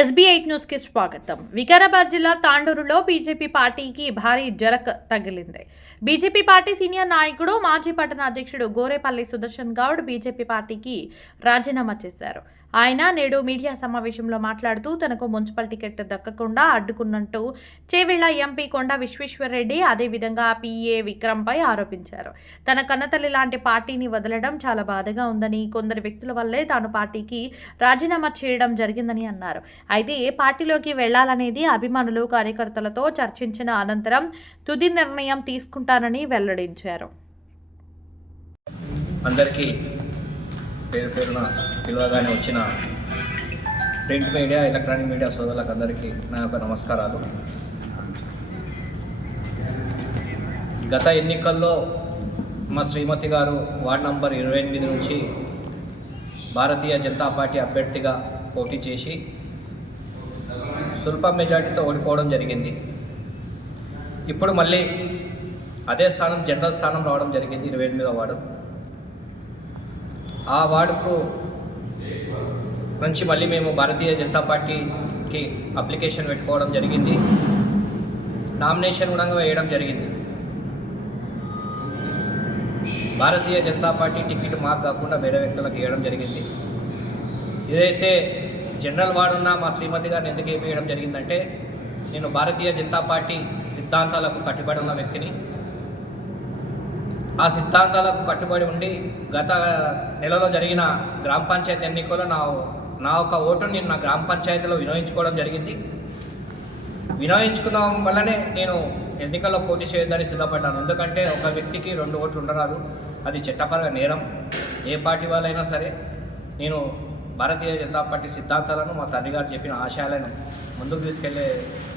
SB8 news కి స్వాగతం. వికారాబాద్ జిల్లా తాండూరులో బీజేపీ పార్టీకి భారీ జరక్ తగిలింది. బీజేపీ పార్టీ సీనియర్ నాయకుడు మాజీ పట్టణ అధ్యక్షుడు గోరేపల్లి సుదర్శన్ గౌడ్ బీజేపీ పార్టీకి రాజీనామా చేశారు. ఆయన నేడు మీడియా సమావేశంలో మాట్లాడుతూ తనకు మున్సిపల్ టికెట్ దక్కకుండా అడ్డుకున్నట్టు చేవెళ్ల ఎంపీ కొండ విశ్వేశ్వరరెడ్డి అదేవిధంగా PA విక్రమ్పై ఆరోపించారు. తన కన్నతల్లి లాంటి పార్టీని వదలడం చాలా బాధగా ఉందని, కొందరు వ్యక్తుల వల్లే తాను పార్టీకి రాజీనామా చేయడం జరిగిందని అన్నారు. అయితే ఏ పార్టీలోకి వెళ్లాలనేది అభిమానులు, కార్యకర్తలతో చర్చించిన అనంతరం తుది నిర్ణయం తీసుకుంటానని వెల్లడించారు. అందరికీ పేరు పేరున పిలవగానే వచ్చిన ప్రింట్ మీడియా, ఎలక్ట్రానిక్ మీడియా సోదరులకు అందరికీ నా యొక్క నమస్కారాలు. గత ఎన్నికల్లో మా శ్రీమతి గారు వార్డు నంబర్ 28 నుంచి భారతీయ జనతా పార్టీ అభ్యర్థిగా పోటీ చేసి స్వల్ప మెజార్టీతో ఓడిపోవడం జరిగింది. ఇప్పుడు మళ్ళీ అదే స్థానం, జనరల్ స్థానం రావడం జరిగింది, 28వ వార్డు. ఆ వార్డుకు నుంచి మళ్ళీ మేము భారతీయ జనతా పార్టీకి అప్లికేషన్ పెట్టుకోవడం జరిగింది. నామినేషన్ కూడా వేయడం జరిగింది. భారతీయ జనతా పార్టీ టికెట్ మాకు కాకుండా వేరే వ్యక్తులకు ఇవ్వడం జరిగింది. ఏదైతే జనరల్ వార్డు ఉన్న మా శ్రీమతి గారిని ఎందుకు వేయడం జరిగిందంటే, నేను భారతీయ జనతా పార్టీ సిద్ధాంతాలకు కట్టుబడి ఉన్న వ్యక్తిని. ఆ సిద్ధాంతాలకు కట్టుబడి ఉండి గత నెలలో జరిగిన గ్రామ పంచాయతీ ఎన్నికల్లో నా ఒక ఓటును నేను నా గ్రామ పంచాయతీలో వినియోగించుకోవడం జరిగింది. వినియోగించుకున్న వల్లనే నేను ఎన్నికల్లో పోటీ చేయొద్దని సిద్ధపడ్డాను. ఎందుకంటే ఒక వ్యక్తికి 2 ఓట్లు ఉండరాదు, అది చట్టపరంగా నేరం. ఏ పార్టీ వాళ్ళైనా సరే నేను భారతీయ జనతా పార్టీ సిద్ధాంతాలను, మా తండ్రి గారు చెప్పిన ఆశయాలను ముందుకు తీసుకెళ్లే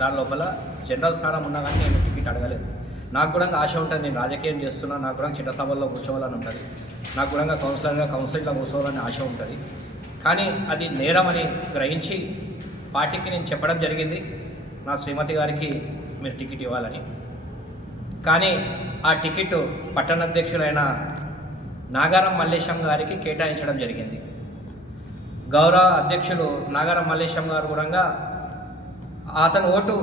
దాని లోపల జనరల్ స్థానం ఉన్నా కానీ నేను టికెట్ అడగలేదు. నాకు కూడా ఆశ ఉంటుంది, నేను రాజకీయం చేస్తున్నా, నాకు కూడా చట్టసభల్లో కూర్చోవాలని ఉంటుంది, నాకు కూడా కౌన్సిల్లో కూర్చోవాలని ఆశ ఉంటుంది. కానీ అది నేరమని గ్రహించి పార్టీకి నేను చెప్పడం జరిగింది, నా శ్రీమతి గారికి మీరు టికెట్ ఇవ్వాలని. కానీ ఆ టికెట్ పట్టణ అధ్యక్షులైన నాగారం మల్లేశం గారికి కేటాయించడం జరిగింది. గౌరవ అధ్యక్షులు నాగారం మల్లేశం గారు కూడా అతని ఓటు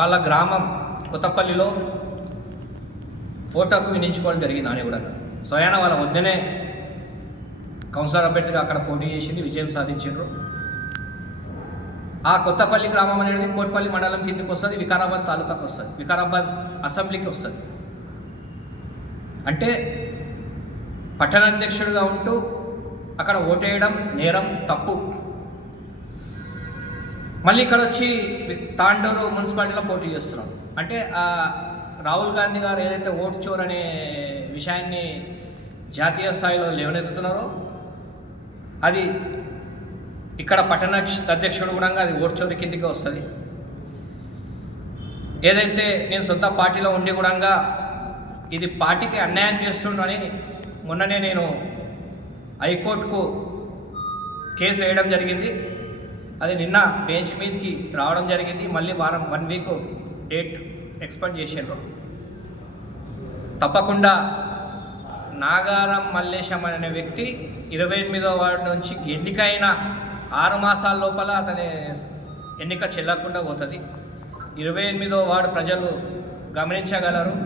వాళ్ళ గ్రామం కొత్తపల్లిలో ఓటుకు వినియోగించుకోవడం జరిగింది. అని కూడా స్వయాన వాళ్ళ వద్దనే కౌన్సిలర్ అభ్యర్థిగా అక్కడ పోటీ చేసింది, విజయం సాధించారు. ఆ కొత్తపల్లి గ్రామం అనేది కోట్పల్లి మండలం కిందకి వస్తుంది, వికారాబాద్ తాలూకాకు వస్తుంది, వికారాబాద్ అసెంబ్లీకి వస్తుంది. అంటే పట్టణాధ్యక్షుడిగా ఉంటూ అక్కడ ఓటేయడం నేరం, తప్పు. మళ్ళీ ఇక్కడ వచ్చి తాండూరు మున్సిపాలిటీలో పోటీ చేస్తున్నాం అంటే రాహుల్ గాంధీ గారు ఏదైతే ఓటు చోర్ అనే విషయాన్ని జాతీయ స్థాయిలో లేవనెత్తుతున్నారో అది ఇక్కడ పట్టణ అధ్యక్షుడు కూడా అది ఓటు చోరీ కిందికి వస్తుంది. ఏదైతే నేను సొంత పార్టీలో ఉండి కూడా ఇది పార్టీకి అన్యాయం చేస్తుండని మొన్ననే నేను హైకోర్టుకు కేసు వేయడం జరిగింది. అది నిన్న బెంచ్ మీదకి రావడం జరిగింది. మళ్ళీ 1 వీక్ డేట్ ఎక్స్పెక్ట్ చేసిండ్రు. తప్పకుండా నాగారం మల్లేశం అనే వ్యక్తి 28వ వార్డు నుంచి ఎన్నికైన 6 మాసాల లోపల అతని ఎన్నిక చెల్లకుండా పోతుంది. 28వ వార్డు ప్రజలు గమనించగలరు.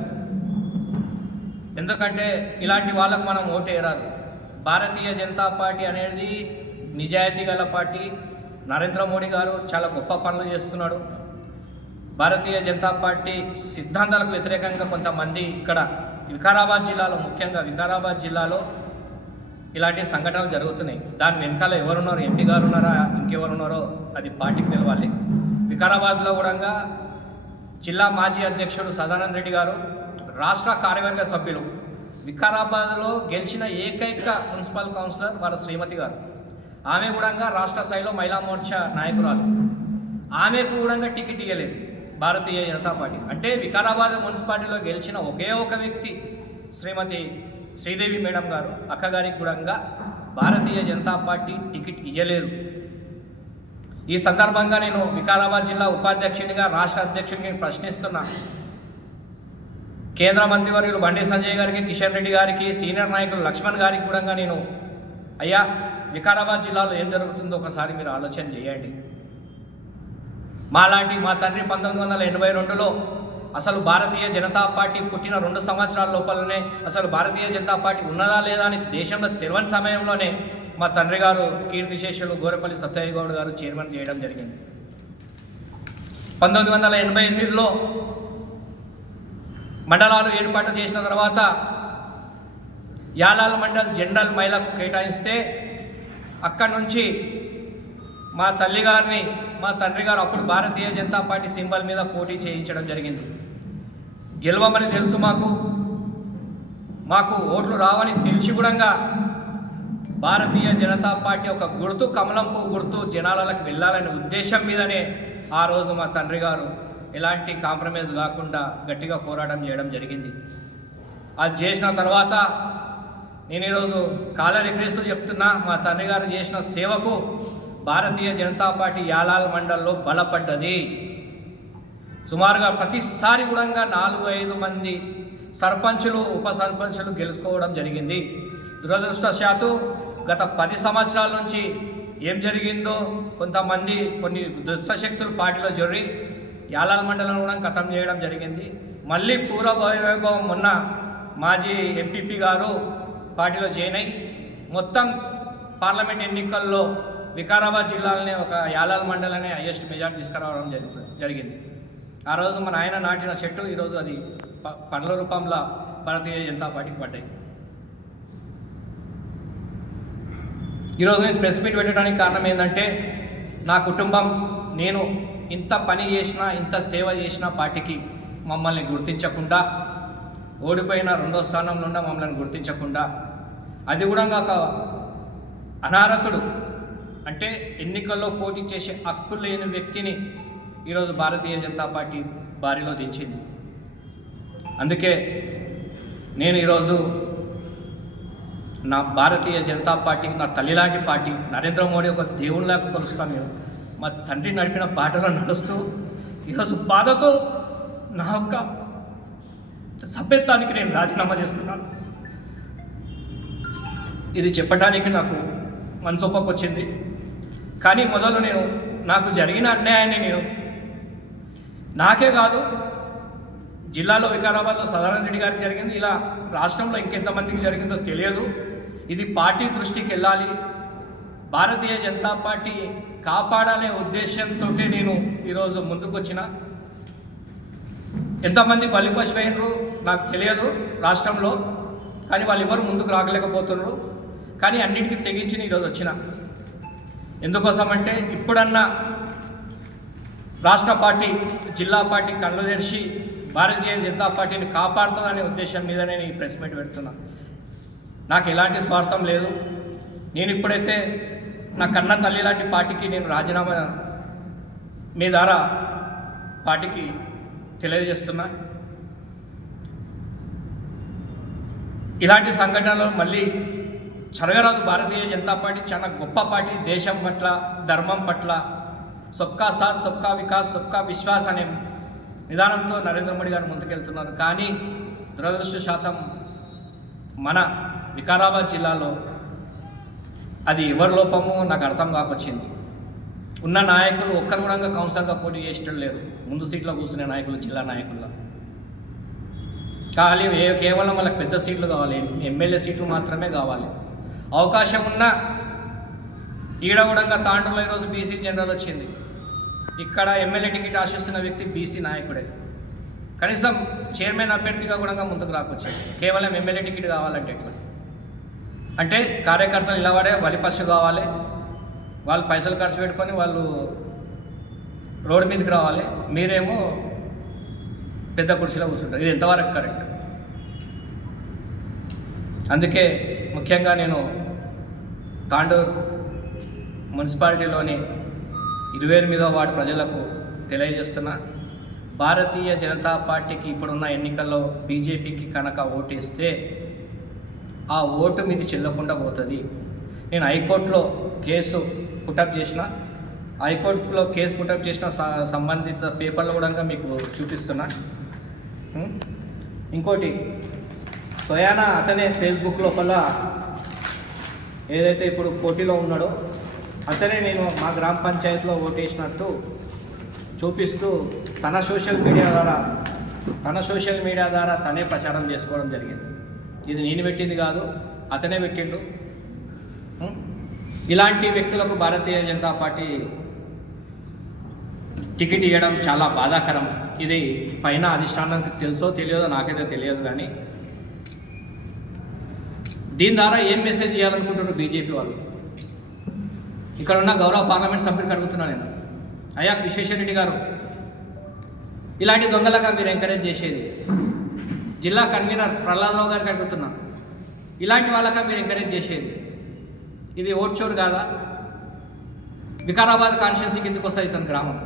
ఎందుకంటే ఇలాంటి వాళ్ళకు మనం ఓటేయరాదు. భారతీయ జనతా పార్టీ అనేది నిజాయితీ గల పార్టీ. నరేంద్ర మోడీ గారు చాలా గొప్ప పనులు చేస్తున్నాడు. భారతీయ జనతా పార్టీ సిద్ధాంతాలకు వ్యతిరేకంగా కొంతమంది ఇక్కడ వికారాబాద్ జిల్లాలో, ముఖ్యంగా వికారాబాద్ జిల్లాలో ఇలాంటి సంఘటనలు జరుగుతున్నాయి. దాని వెనకాల ఎవరున్నారో, ఎంపీ గారు ఉన్నారా, ఇంకెవరున్నారో అది పార్టీకి నిలవాలి. వికారాబాద్లో కూడా జిల్లా మాజీ అధ్యక్షుడు సదానంద రెడ్డి గారు, రాష్ట్ర కార్యవర్గ సభ్యులు, వికారాబాద్లో గెలిచిన ఏకైక మున్సిపల్ కౌన్సిలర్ వారి శ్రీమతి గారు. ఆమె కూడా రాష్ట్ర స్థాయిలో మహిళా మోర్చా నాయకురాలు. ఆమెకు కూడా టికెట్ ఇవ్వలేదు భారతీయ జనతా పార్టీ. అంటే వికారాబాద్ మున్సిపాలిటీలో గెలిచిన ఒకే ఒక వ్యక్తి శ్రీమతి శ్రీదేవి మేడం గారు, అక్కగారికి కూడా భారతీయ జనతా పార్టీ టికెట్ ఇవ్వలేదు. ఈ సందర్భంగా నేను వికారాబాద్ జిల్లా ఉపాధ్యక్షునిగా, రాష్ట్ర అధ్యక్షుడిని ప్రశ్నిస్తున్నా. కేంద్ర మంత్రివర్యులు బండి సంజయ్ గారికి, కిషన్ రెడ్డి గారికి, సీనియర్ నాయకులు లక్ష్మణ్ గారికి కూడా నేను అయ్యా, వికారాబాద్ జిల్లాలో ఏం జరుగుతుందో ఒకసారి మీరు ఆలోచన చేయండి. మా తండ్రి 1982లో అసలు భారతీయ జనతా పార్టీ పుట్టిన 2 సంవత్సరాల లోపలనే అసలు భారతీయ జనతా పార్టీ ఉన్నదా లేదా అని దేశంలో తెలియని సమయంలోనే మా తండ్రి గారు కీర్తిశేషులు గోరేపల్లి సత్తయ్య గౌడ్ గారు చైర్మన్ చేయడం జరిగింది. 1988లో మండలాలు ఏర్పాటు చేసిన తర్వాత యాలాల్ మండల్ జనరల్ మహిళకు కేటాయిస్తే అక్కడి నుంచి మా తండ్రి గారు అప్పుడు భారతీయ జనతా పార్టీ సింబల్ మీద పోటీ చేయించడం జరిగింది. గెలవమని తెలుసు, మాకు ఓట్లు రావని తెలిసి కూడా భారతీయ జనతా పార్టీ ఒక గుర్తు, కమలం పువ్వు గుర్తు జనాలకి వెళ్ళాలనే ఉద్దేశం మీదనే ఆ రోజు మా తండ్రి గారు ఎలాంటి కాంప్రమైజ్ కాకుండా గట్టిగా పోరాటం చేయడం జరిగింది. అది చేసిన తర్వాత నేను ఈరోజు కాలరెగ్రేస్తూ చెప్తున్నా, మా తండ్రి గారు చేసిన సేవకు భారతీయ జనతా పార్టీ యాలాల్ మండల్లో బలపడ్డది. సుమారుగా ప్రతిసారి కూడా 4-5 మంది సర్పంచులు, ఉప సర్పంచులు గెలుచుకోవడం జరిగింది. దురదృష్టవశాత్తు గత 10 సంవత్సరాల నుంచి ఏం జరిగిందో కొన్ని దుష్టశక్తులు పార్టీలో జరిగి యాలాల్ మండలం కూడా ఖతం చేయడం జరిగింది. మళ్ళీ పూర్వ వైభవం మొన్న మాజీ ఎంపీపీ గారు పార్టీలో జాయిన్ అయ్యి మొత్తం పార్లమెంట్ ఎన్నికల్లో వికారాబాద్ జిల్లాలోనే ఒక యాలాల్ మండలనే హైయెస్ట్ మెజార్టీ తీసుకురావడం జరిగింది. ఆ రోజు మన ఆయన నాటిన చెట్టు ఈరోజు అది పండ్ల రూపంలో భారతీయ జనతా పార్టీకి పడ్డాయి. ఈరోజు నేను ప్రెస్ మీట్ పెట్టడానికి కారణం ఏంటంటే, నా కుటుంబం, నేను ఇంత పని చేసినా, ఇంత సేవ చేసిన పార్టీకి మమ్మల్ని గుర్తించకుండా, ఓడిపోయిన 2వ స్థానంలో ఉన్న మమ్మల్ని గుర్తించకుండా, అది కూడా ఒక అనారతుడు అంటే ఎన్నికల్లో పోటీ చేసే హక్కు లేని వ్యక్తిని ఈరోజు భారతీయ జనతా పార్టీ బారిలో దించింది. అందుకే నేను ఈరోజు నా భారతీయ జనతా పార్టీకి నా తల్లి లాంటి పార్టీ, నరేంద్ర మోడీ ఒక దేవునిలాగా కొలుస్తాను. నేను మా తండ్రి నడిపిన బాటలో నడుస్తూ ఈరోజు బాధతో నా యొక్క సభ్యత్వానికి నేను రాజీనామా చేస్తున్నాను. ఇది చెప్పడానికి నాకు మనసొప్పకు వచ్చింది. కానీ మొదలు నాకు జరిగిన అన్యాయాన్ని నాకే కాదు, జిల్లాలో వికారాబాద్లో సదానంద రెడ్డి గారికి జరిగింది, ఇలా రాష్ట్రంలో ఇంకెంతమందికి జరిగిందో తెలియదు. ఇది పార్టీ దృష్టికి వెళ్ళాలి, భారతీయ జనతా పార్టీ కాపాడాలనే ఉద్దేశంతో నేను ఈరోజు ముందుకు వచ్చిన. ఎంతమంది బలిపశువైనరు నాకు తెలియదు రాష్ట్రంలో, కానీ వాళ్ళు ఎవరు ముందుకు రాగలేకపోతున్నారు. కానీ అన్నిటికీ తెగించి ఈరోజు వచ్చిన. ఎందుకోసమంటే ఇప్పుడన్నా రాష్ట్ర పార్టీ, జిల్లా పార్టీ కళ్ళు తెరిచి భారతీయ జనతా పార్టీని కాపాడుతుందనే ఉద్దేశం మీదనే నేను ఈ ప్రెస్ మీట్ పెడుతున్నా. నాకు ఎలాంటి స్వార్థం లేదు. నేను ఇప్పుడైతే నా కన్న తల్లి లాంటి పార్టీకి నేను రాజీనామా మీ ద్వారా పార్టీకి తెలియజేస్తున్నా. ఇలాంటి సంఘటనలు మళ్ళీ జరగరాదు. భారతీయ జనతా పార్టీ చాలా గొప్ప పార్టీ. దేశం పట్ల, ధర్మం పట్ల సబ్కా సాత్, సబ్కా వికాస్, సబ్కా విశ్వాస్ అనే నిదానంతో నరేంద్ర మోడీ గారు ముందుకెళ్తున్నారు. కానీ దురదృష్టశాతం మన వికారాబాద్ జిల్లాలో అది ఎవరి లోపమో నాకు అర్థం కాకొచ్చింది. ఉన్న నాయకులు ఒక్కరు కూడా కౌన్సిలర్గా పోటీ చేసేటం లేరు. ముందు సీట్లో కూర్చునే నాయకులు జిల్లా నాయకుల్లో ఖాళీ కేవలం వాళ్ళకి పెద్ద సీట్లు కావాలి, ఎమ్మెల్యే సీట్లు మాత్రమే కావాలి. అవకాశం ఉన్న ఈడగూడంగా తాండూరులో ఈరోజు బీసీ జనరల్ వచ్చింది. ఇక్కడ ఎమ్మెల్యే టికెట్ ఆశిస్తున్న వ్యక్తి బీసీ నాయకుడే. కనీసం చైర్మన్ అభ్యర్థిగా కూడా ముందుకు రాకొచ్చాడు. కేవలం ఎమ్మెల్యే టికెట్ కావాలంటే ఎట్లా? అంటే కార్యకర్తలు నిలబడే బలిపశు కావాలి, వాళ్ళు పైసలు ఖర్చు పెట్టుకొని వాళ్ళు రోడ్డు మీదకి రావాలి, మీరేమో పెద్ద కుర్చీలో కూర్చుంటారు. ఇది ఎంతవరకు కరెక్ట్? అందుకే ముఖ్యంగా నేను తాండూరు మున్సిపాలిటీలోని 28వ వార్డు ప్రజలకు తెలియజేస్తున్నా, భారతీయ జనతా పార్టీకి ఇప్పుడున్న ఎన్నికల్లో బీజేపీకి కనుక ఓటేస్తే ఆ ఓటు మీది చెల్లకుండా పోతుంది. నేను హైకోర్టులో కేసు పుటప్ చేసిన, హైకోర్టులో కేసు పుటప్ చేసిన సంబంధిత పేపర్లు కూడా మీకు చూపిస్తున్నా. ఇంకోటి, స్వయానా అతనే ఫేస్బుక్ లోపల ఏదైతే ఇప్పుడు పోటీలో ఉన్నాడో అతనే నేను మా గ్రామ పంచాయతీలో ఓటేసినట్టు చూపిస్తూ తన సోషల్ మీడియా ద్వారా తనే ప్రచారం చేసుకోవడం జరిగింది. ఇది నేను పెట్టింది కాదు, అతనే పెట్టిండు. ఇలాంటి వ్యక్తులకు భారతీయ జనతా పార్టీ టికెట్ ఇవ్వడం చాలా బాధాకరం. ఇది పైన అధిష్టానానికి తెలుసో తెలియదో నాకైతే తెలియదు, కానీ దీని ద్వారా ఏం మెసేజ్ చేయాలనుకుంటున్నారు బీజేపీ వాళ్ళు? ఇక్కడ ఉన్న గౌరవ పార్లమెంట్ సభ్యుడికి అడుగుతున్నాను నేను, అయ్యా విశ్వేశ్వరరెడ్డి గారు, ఇలాంటి దొంగలుగా మీరు ఎంకరేజ్ చేసేది? జిల్లా కన్వీనర్ ప్రహ్లాదరావు గారికి అడుగుతున్నా, ఇలాంటి వాళ్ళగా మీరు ఎంకరేజ్ చేసేది? ఇది ఓట్ చోరు కాదా? వికారాబాద్ కాన్స్టిట్యున్సీకి ఎందుకు వస్తుంది ఇతని గ్రామం?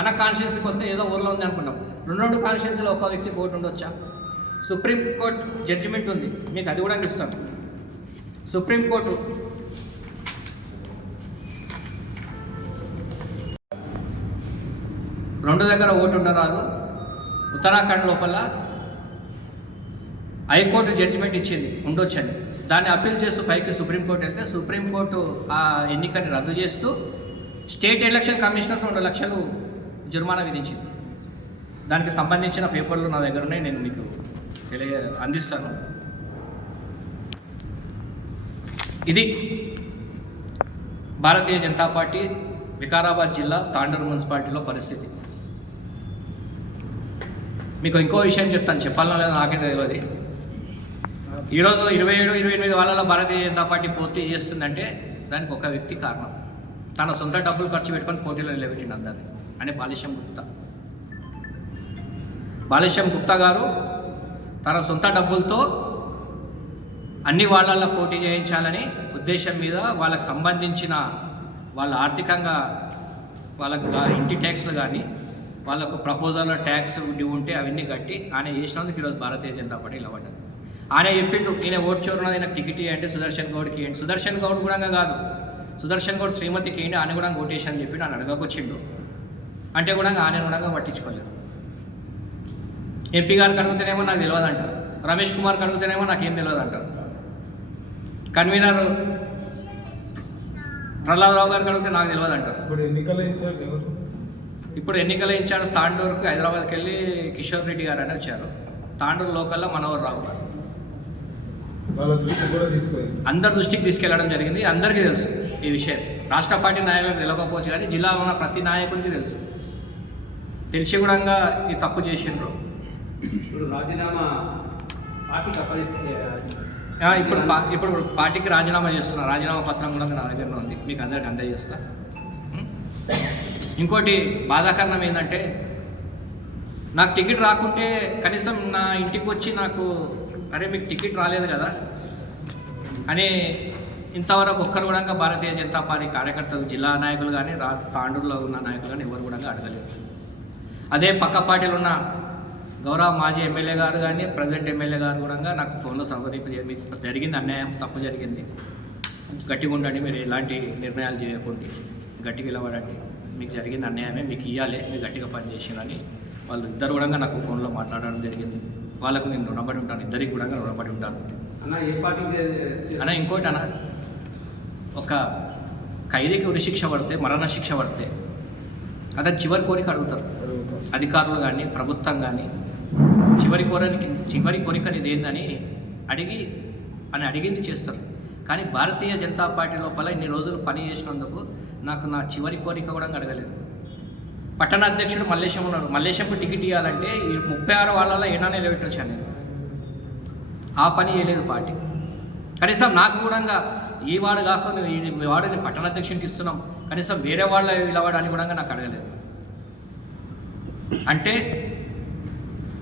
మన కాన్స్టిట్యున్సీకి వస్తే ఏదో ఊర్లో ఉంది అనుకుంటాం. రెండు కాన్స్టిట్యున్సీలో ఒక వ్యక్తికి ఓటు ఉండొచ్చా? సుప్రీంకోర్టు జడ్జిమెంట్ ఉంది, మీకు అది కూడా ఇస్తాను. సుప్రీంకోర్టు రెండు దగ్గర ఓటు ఉండరాదు. ఉత్తరాఖండ్ లోపల హైకోర్టు జడ్జిమెంట్ ఇచ్చింది ఉండొచ్చని. దాన్ని అప్పీల్ చేస్తూ పైకి సుప్రీంకోర్టు వెళ్తే సుప్రీంకోర్టు ఆ ఎన్నికని రద్దు చేస్తూ స్టేట్ ఎలక్షన్ కమిషనర్ 2 లక్షలు జుర్మానా విధించింది. దానికి సంబంధించిన పేపర్లు నా దగ్గర ఉన్నాయి, నేను మీకు అందిస్తాను. ఇది భారతీయ జనతా పార్టీ వికారాబాద్ జిల్లా తాండూరు మున్సిపాలిటీలో పరిస్థితి. మీకు ఇంకో విషయం చెప్తాను, చెప్పాలనో లేదో నాకే తెలియదు. ఈరోజు 27-28 వాళ్ళలో భారతీయ జనతా పార్టీ పోటీ చేస్తుందంటే దానికి ఒక వ్యక్తి కారణం. తన సొంత డబ్బులు ఖర్చు పెట్టుకొని పోటీలో నిలబెట్టింది అందరినీ, అని బాలేశం గుప్తా గారు తన సొంత డబ్బులతో అన్ని వాళ్ళల్లో పోటీ చేయించాలని ఉద్దేశం మీద వాళ్ళకు సంబంధించిన వాళ్ళ ఆర్థికంగా వాళ్ళకు ఇంటి ట్యాక్స్లు కానీ వాళ్ళకు ప్రపోజల్ ట్యాక్స్ డ్యూ ఉంటే అవన్నీ కట్టి ఆయన చేసినందుకు ఈరోజు భారతీయ జనతా పార్టీ ఇలా పడ్డది. ఆయన చెప్పిండు, ఈయన ఓటు చోరున ఈయన టికెట్ ఇవ్వండి, సుదర్శన్ గౌడ్కి ఇవ్వండి. సుదర్శన్ గౌడ్ కూడా కాదు, సుదర్శన్ గౌడ్ శ్రీమతికి ఇవ్వండి, ఆయన కూడా ఓటేసి అని చెప్పి నన్ను అడగకొచ్చిండు. అంటే కూడా ఆయన కూడా పట్టించుకోలేదు. ఎంపీ గారికి అడుగుతేనేమో నాకు తెలియదు అంటారు, రమేష్ కుమార్కి అడుగుతేనేమో నాకేం తెలియదు అంటారు, కన్వీనర్ ప్రహ్లాదరావు గారికి అడిగితే నాకు తెలియదు అంటారు. ఇప్పుడు ఎన్నికల ఇన్ఛార్జ్ తాండూరుకి హైదరాబాద్కి వెళ్ళి కిషోర్ రెడ్డి గారు అని వచ్చారు. తాండూరు లోకల్లో మనోహర్ రావు గారు అందరి దృష్టికి తీసుకెళ్లడం జరిగింది. అందరికీ తెలుసు ఈ విషయం. రాష్ట్ర పార్టీ నాయకులకు తెలియకపోవచ్చు కానీ జిల్లాలో ఉన్న ప్రతి నాయకునికి తెలుసు. తెలిసి కూడా ఈ తప్పు చేసిండ్రు. ఇప్పుడు పార్టీకి రాజీనామా చేస్తున్నారు. రాజీనామా పత్రం కూడా నా దగ్గర ఉంది, మీకు అందరికి అందజేస్తా. ఇంకోటి బాధాకరణం ఏంటంటే, నాకు టికెట్ రాకుంటే కనీసం నా ఇంటికి వచ్చి నాకు అరే మీకు టికెట్ రాలేదు కదా అని ఇంతవరకు ఒక్కరు కూడా భారతీయ జనతా పార్టీ కార్యకర్తలు, జిల్లా నాయకులు కానీ తాండూరులో ఉన్న నాయకులు కానీ ఎవరు కూడా అడగలేదు. అదే పక్క పార్టీలు ఉన్న గౌరవ మాజీ ఎమ్మెల్యే గారు కానీ ప్రజెంట్ ఎమ్మెల్యే గారు కూడా నాకు ఫోన్లో సంప్రదింపు జరిగింది. అన్యాయం, తప్పు జరిగింది, గట్టిగా ఉండండి, మీరు ఎలాంటి నిర్ణయాలు చేయకండి, గట్టిగా నిలబడండి, మీకు జరిగింది అన్యాయమే, మీకు ఇవ్వాలి, మీరు గట్టిగా పనిచేసినని వాళ్ళు ఇద్దరు కూడా నాకు ఫోన్లో మాట్లాడడం జరిగింది. వాళ్ళకు నేను రుణపడి ఉంటాను, ఇద్దరికి కూడా రుణపడి ఉంటాను. అన్న ఇంకోటి అన్న, ఒక ఖైదీకి ఉరిశిక్ష పడితే, మరణ శిక్ష పడితే అతను చివరి కోరిక అడుగుతారు అధికారులు కానీ ప్రభుత్వం కానీ. చివరి కోరిక అనేది ఏందని అడిగింది చేస్తారు. కానీ భారతీయ జనతా పార్టీ లోపల ఇన్ని రోజులు పని చేసినందుకు నాకు నా చివరి కోరిక కూడా అడగలేదు. పట్టణ అధ్యక్షుడు మల్లేశం ఉన్నాడు, మల్లేశంకు టికెట్ ఇవ్వాలంటే ఈ 36 వాళ్ళలో ఏనానే నిలబెట్టొచ్చాను నేను. ఆ పని చేయలేదు పార్టీ. కనీసం నాకు కూడా ఈ వాడు కాకుండా ఈ వాడిని పట్టణ అధ్యక్షునికి ఇస్తున్నాం, కనీసం వేరే వాళ్ళ ఇలవాడని కూడా నాకు అడగలేదు. అంటే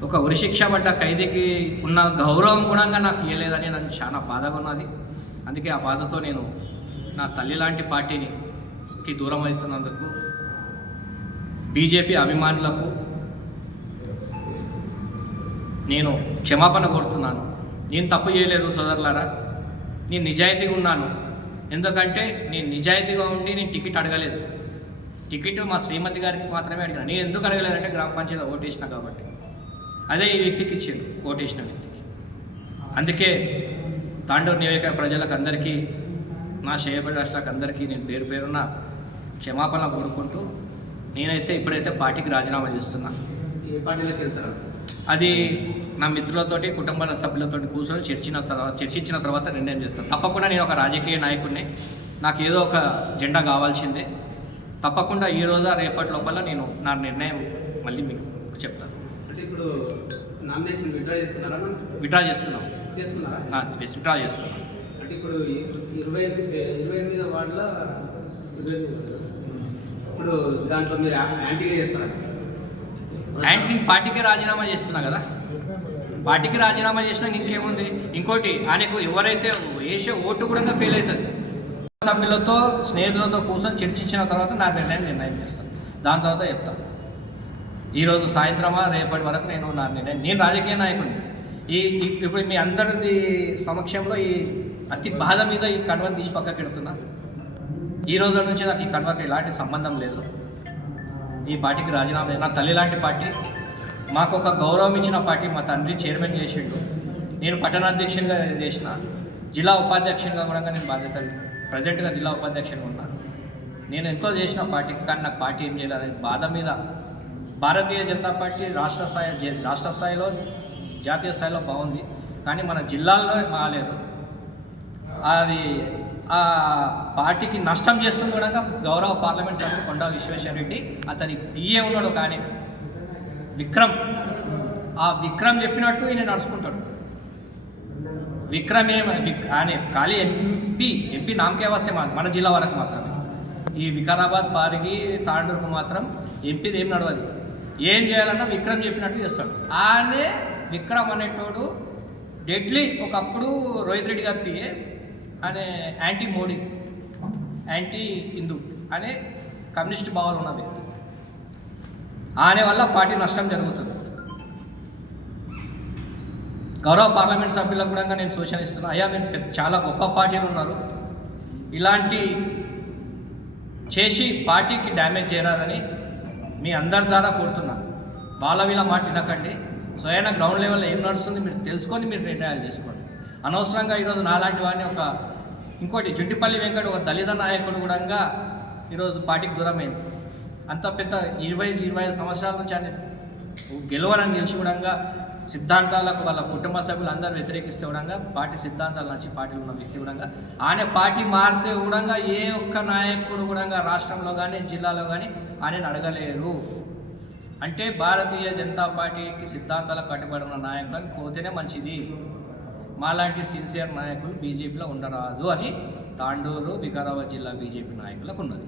ఒక ఉరిశిక్ష పడ్డ ఖైదీకి ఉన్న గౌరవం కూడా నాకు ఇవ్వలేదని నాకు చాలా బాధగా ఉన్నది. అందుకే ఆ బాధతో నేను నా తల్లి లాంటి పార్టీకి దూరం అవుతున్నందుకు బీజేపీ అభిమానులకు నేను క్షమాపణ కోరుతున్నాను. నేను తప్పు చేయలేదు సోదరులారా, నేను నిజాయితీగా ఉన్నాను. ఎందుకంటే నేను నిజాయితీగా ఉండి నేను టికెట్ అడగలేదు. టికెట్ మా శ్రీమతి గారికి మాత్రమే అడిగాను. నేను ఎందుకు అడగలేదంటే గ్రామ పంచాయతీ ఓటేసిన కాబట్టి. అదే ఈ వ్యక్తికి ఇచ్చింది, ఓటేసిన వ్యక్తికి. అందుకే తాండూరు నియోజక ప్రజలకు అందరికీ నా శ్రేయభిలాషులకు అందరికీ నేను పేరు పేరున క్షమాపణ కోరుకుంటూ నేనైతే ఇప్పుడైతే పార్టీకి రాజీనామా చేస్తున్నా. ఏ పార్టీలోకి వెళ్తారు? అది నా మిత్రులతోటి కుటుంబ సభ్యులతో కూర్చొని చర్చించిన తర్వాత నిర్ణయం చేస్తాను. తప్పకుండా నేను ఒక రాజకీయ నాయకుడిని, నాకు ఏదో ఒక జెండా కావాల్సిందే. తప్పకుండా ఈ రోజు రేపటి లోపల నేను నా నిర్ణయం మళ్ళీ మీకు చెప్తాను. అంటే ఇప్పుడు నామినేషన్ విత్డ్రా చేసుకున్నారా? విత్డ్రా చేసుకున్నాం. చేసుకున్నారా? విత్డ్రా చేసుకున్నాం. అంటే ఇప్పుడు 28 వార్డుల ఇప్పుడు దాంట్లో మీరు యాంటీగా చేస్తారా? నేను పార్టీకే రాజీనామా చేస్తున్నా కదా. పార్టీకి రాజీనామా చేసినాక ఇంకేముంది? ఇంకోటి ఆయనకు ఎవరైతే వేసే ఓటు కూడా ఫెయిల్ అవుతుంది. సభ్యులతో స్నేహితులతో కూర్చొని చర్చించిన తర్వాత నా నిర్ణయం చేస్తాను. దాని తర్వాత చెప్తాను. ఈరోజు సాయంత్రమా రేపటి వరకు నేను రాజకీయ నాయకుడిని. ఇప్పుడు మీ అందరిది సమక్షంలో ఈ అతి బాధ మీద ఈ కన్వను తీసి పక్కకి పెడుతున్నా. ఈ రోజు నుంచి నాకు ఈ కన్వకి ఎలాంటి సంబంధం లేదు. ఈ పార్టీకి రాజీనామా, నా తల్లి లాంటి పార్టీ, మాకు ఒక గౌరవం ఇచ్చిన పార్టీ. మా తండ్రి చైర్మన్ చేసిండు, నేను పట్టణాధ్యక్షునిగా చేసిన, జిల్లా ఉపాధ్యక్షునిగా కూడా నేను బాధ్యత, ప్రజెంట్గా జిల్లా ఉపాధ్యక్షునిగా ఉన్నా. నేను ఎంతో చేసిన పార్టీకి, కానీ నాకు పార్టీ ఏం చేయాలనే బాధ మీద భారతీయ జనతా పార్టీ రాష్ట్ర స్థాయిలో జాతీయ స్థాయిలో బాగుంది, కానీ మన జిల్లాల్లో బాగాలేదు. అది ఆ పార్టీకి నష్టం చేస్తుంది కూడా గౌరవ పార్లమెంట్ సభ్యుడు కొండా విశ్వేశ్వరరెడ్డి, అతని పిఏ ఉన్నాడు. కానీ విక్రమ్ చెప్పినట్టు ఈయన నడుచుకుంటాడు. విక్రమ్ ఆయన ఖాళీ ఎంపీ నామకే వస్తే మన జిల్లా వరకు మాత్రమే. ఈ వికారాబాద్, పారిగి, తాండూరుకు మాత్రం ఎంపీది ఏం నడవదు. ఏం చేయాలన్నా విక్రమ్ చెప్పినట్టు చేస్తాడు. ఆయనే విక్రమ్ అనేటోడు డెడ్లీ. ఒకప్పుడు రోహిత్ రెడ్డి గారి పిఏ, అనే యాంటీ మోడీ, యాంటీ హిందూ అనే కమ్యూనిస్ట్ భావాలు ఉన్న వ్యక్తి. ఆయన వల్ల పార్టీ నష్టం జరుగుతుంది. గౌరవ పార్లమెంట్ సభ్యులకు కూడా నేను సూచన ఇస్తున్నా. అయ్యా, మీరు చాలా గొప్ప పార్టీలు ఉన్నారు, ఇలాంటి చేసి పార్టీకి డ్యామేజ్ చేయరాదని మీ అందరి ద్వారా కోరుతున్నా. వీళ్ళ మాట వినకండి. స్వయంగా గ్రౌండ్ లెవెల్లో ఏం నడుస్తుంది మీరు తెలుసుకొని మీరు నిర్ణయాలు చేసుకోండి. అనవసరంగా ఈరోజు నాలాంటి వాడిని ఇంకోటి జుంటిపల్లి వెంకట, ఒక దళిత నాయకుడు కూడా ఈరోజు పార్టీకి దూరమైంది. అంత పెద్ద 25 సంవత్సరాల నుంచి ఆయన గెలవరని తెలిసి కూడా సిద్ధాంతాలకు వాళ్ళ కుటుంబ సభ్యులు అందరూ వ్యతిరేకిస్తే కూడా పార్టీ సిద్ధాంతాలు నచ్చి పార్టీలో ఉన్న వ్యక్తి కూడా ఆయన పార్టీ మారితే కూడా ఏ ఒక్క నాయకుడు కూడా రాష్ట్రంలో కానీ జిల్లాలో కానీ ఆయనను అడగలేరు. అంటే భారతీయ జనతా పార్టీకి సిద్ధాంతాలకు కట్టుబడి ఉన్న నాయకులను పోతేనే మంచిది. మాలాంటి సిన్సియర్ నాయకులు బీజేపీలో ఉండరాదు అని తాండూరు, వికారాబాద్ జిల్లా బీజేపీ నాయకులకు ఉన్నది.